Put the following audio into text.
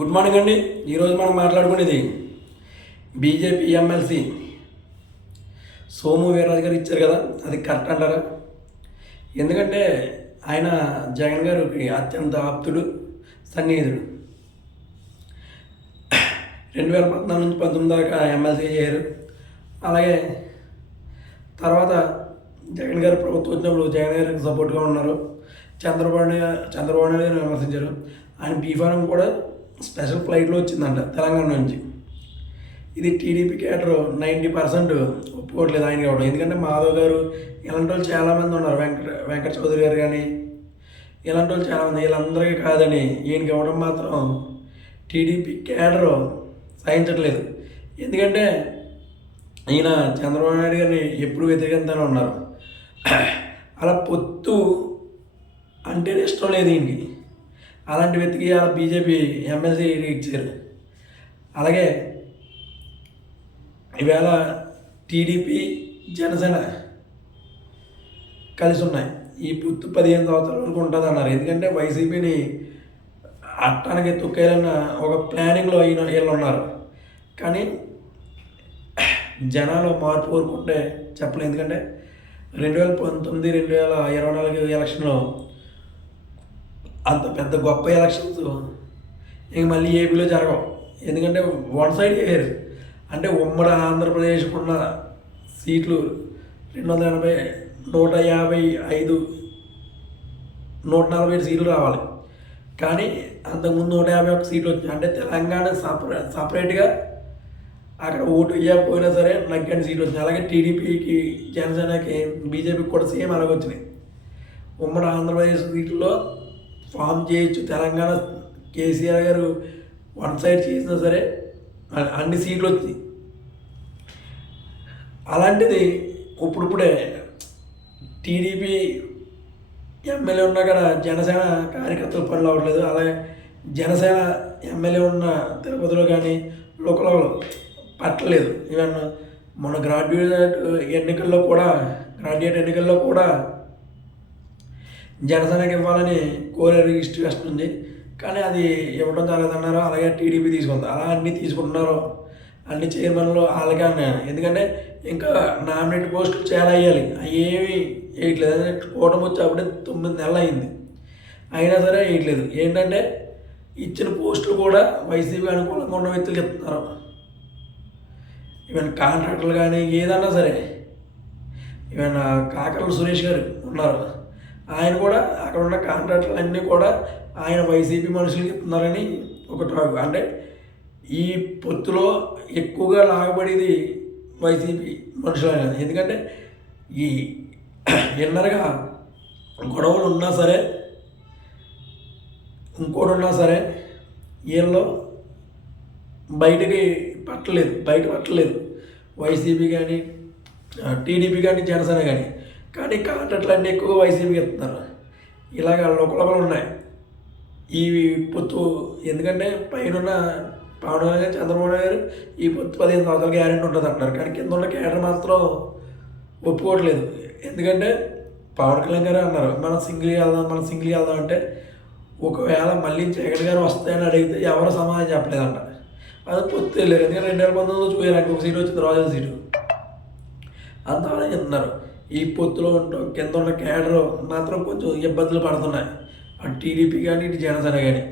Good morning అండి. ఈరోజు మనం మాట్లాడుకునేది బీజేపీ ఎమ్మెల్సీ సోము వీర్రాజు గారు ఇచ్చారు కదా అది కరెక్ట్ అంటారా? ఎందుకంటే ఆయన జగన్ గారికి అత్యంత ఆప్తుడు సన్నిహితుడు. రెండు వేల పద్నాలుగు నుంచి పంతొమ్మిది దాకా ఎమ్మెల్సీ చేశారు అలాగే తర్వాత జగన్ గారు ప్రభుత్వం వచ్చినప్పుడు జగన్ గారికి సపోర్ట్గా ఉన్నారు. చంద్రబాబు నాయుడు- చంద్రబాబు నాయుడు విమర్శించారు. ఆయన బీఫారం కూడా స్పెషల్ ఫ్లైట్లో వచ్చిందంట తెలంగాణ నుంచి. ఇది టీడీపీ కేటర్ నైంటీ పర్సెంట్ ఒప్పుకోవట్లేదు ఆయన ఇవ్వడం ఎందుకంటే మాధవ్ గారు ఇలాంటి వాళ్ళు చాలామంది ఉన్నారు. వెంకట వెంకట చౌదరి గారు కానీ ఇలాంటి వాళ్ళు చాలామంది వీళ్ళందరికీ కాదని ఈయనకి ఇవ్వడం మాత్రం టీడీపీ కేడర్ సహించట్లేదు. ఎందుకంటే ఈయన చంద్రబాబు నాయుడు గారిని ఎప్పుడు వ్యతిరేకంగానే ఉన్నారు. అలా పొత్తు అంటే ఇష్టం లేదు ఈయనకి. అలాంటి వ్యక్తికి అలా బీజేపీ ఎమ్మెల్సీ ఇచ్చారు అలాగే ఈవేళ టీడీపీ జనసేన కలిసి ఉన్నాయి. ఈ పొత్తు పదిహేను సంవత్సరాల వరకు ఉంటుంది అన్నారు. ఎందుకంటే వైసీపీని అట్టానికి తొక్కేయాలన్న ఒక ప్లానింగ్లో అయిన వీళ్ళు ఉన్నారు. కానీ జనాలు మార్పు కోరుకుంటే చెప్పలేదు ఎందుకంటే రెండు వేల పంతొమ్మిది రెండు వేల ఇరవై నాలుగు ఎలక్షన్లో అంత పెద్ద గొప్ప ఎలక్షన్స్ ఇంక మళ్ళీ ఏపీలో జరగవు. ఎందుకంటే వన్ సైడ్ వేరు. అంటే ఉమ్మడి ఆంధ్రప్రదేశ్కు ఉన్న సీట్లు రెండు వందల ఎనభై నూట యాభై ఐదు నూట నలభై ఐదు సీట్లు రావాలి. కానీ అంతకుముందు నూట యాభై ఒక్క సీట్లు వచ్చినాయి. అంటే తెలంగాణ సపరే సపరేట్గా అక్కడ ఓటు వేయకపోయినా సరే నగ్గని సీట్లు వచ్చినాయి. అలాగే టీడీపీకి జనసేనకి బీజేపీకి కూడా సేమ్ అలాగే వచ్చినాయి ఉమ్మడి ఆంధ్రప్రదేశ్ సీట్లో ఫామ్ చేయొచ్చు. తెలంగాణ కేసీఆర్ గారు వన్ సైడ్ చేసినా సరే అన్ని సీట్లు వచ్చినాయి. అలాంటిది ఇప్పుడిప్పుడే టీడీపీ ఎమ్మెల్యే ఉన్నా కూడా జనసేన కార్యకర్తలు పనులు అవ్వట్లేదు అలాగే జనసేన ఎమ్మెల్యే ఉన్న తిరుపతిలో కానీ లోకల్లో పట్టలేదు. ఇవన్నీ మన గ్రాడ్యుయేట్ ఎన్నికల్లో కూడా గ్రాడ్యుయేట్ ఎన్నికల్లో కూడా జనసేనకి ఇవ్వాలని కోరారు ఈస్ట్ వేస్తుంది. కానీ అది ఇవ్వడం జరగదన్నారు అలాగే టీడీపీ తీసుకుంది. అలా అన్నీ తీసుకుంటున్నారు. అన్ని చైర్మన్లు వాళ్ళకే అన్నాను ఎందుకంటే ఇంకా నామినేట్ పోస్టులు చాలా వేయాలి. అవి వేయట్లేదు. అదే కూటమి వచ్చేప్పుడే తొమ్మిది నెలలు అయింది. అయినా సరే వేయట్లేదు. ఏంటంటే ఇచ్చిన పోస్టులు కూడా వైసీపీ అనుకూలంగా ఉన్న వ్యక్తులకు ఇస్తున్నారు. ఈవెన్ కాంట్రాక్టర్లు కానీ ఏదన్నా సరే. ఈవెన్ కాకర్ల సురేష్ గారు ఉన్నారు. ఆయన కూడా అక్కడ ఉన్న కాంట్రాక్టర్లు అన్నీ కూడా ఆయన వైసీపీ మనుషులకి ఇస్తున్నారని ఒక టాక్. అంటే ఈ పొత్తులో ఎక్కువగా లాగబడేది వైసీపీ మనుషులైన ఎందుకంటే ఈ ఇన్నర్గా గొడవలు ఉన్నా సరే ఇంకోటి ఉన్నా సరే వీళ్ళు బయటకి పట్టలేదు బయట పట్టలేదు. వైసీపీ కానీ టీడీపీ కానీ జనసేన కానీ. కానీ కాంట్రాక్ట్లన్నీ ఎక్కువ వైసీపీకి ఇస్తున్నారు. ఇలాగ లోకలొకలు ఉన్నాయి. ఈ పొత్తు ఎందుకంటే పైన పవన్ కళ్యాణ్ గారు చంద్రబాబు గారు ఈ పొత్తు పదిహేను సంవత్సరాల గ్యారెంటీ ఉంటుంది అంటారు కానీ కింద ఉన్న క్యాడర్ మాత్రం ఒప్పుకోవట్లేదు. ఎందుకంటే పవన్ కళ్యాణ్ గారు అన్నారు మనం సింగిల్ వెళ్దాం మనం సింగిల్ వెళ్దాం అంటే ఒకవేళ మళ్ళీ జగన్ గారు వస్తాయని అడిగితే ఎవరు సమాధానం చెప్పలేదంట అది పొత్తు వెళ్ళారు ఎందుకంటే రెండు వేల పంతొమ్మిదిలో చూయారు ఒక సీట్ వచ్చింది రాజుల సీటు. అంత ఆలోచిస్తున్నారు. ఈ పొత్తులో ఉంటాం కింద ఉన్న కేడర్ మాత్రం కొంచెం ఇబ్బందులు పడుతున్నాయి. అటు టీడీపీ కానీ ఇటు జనసేన కానీ.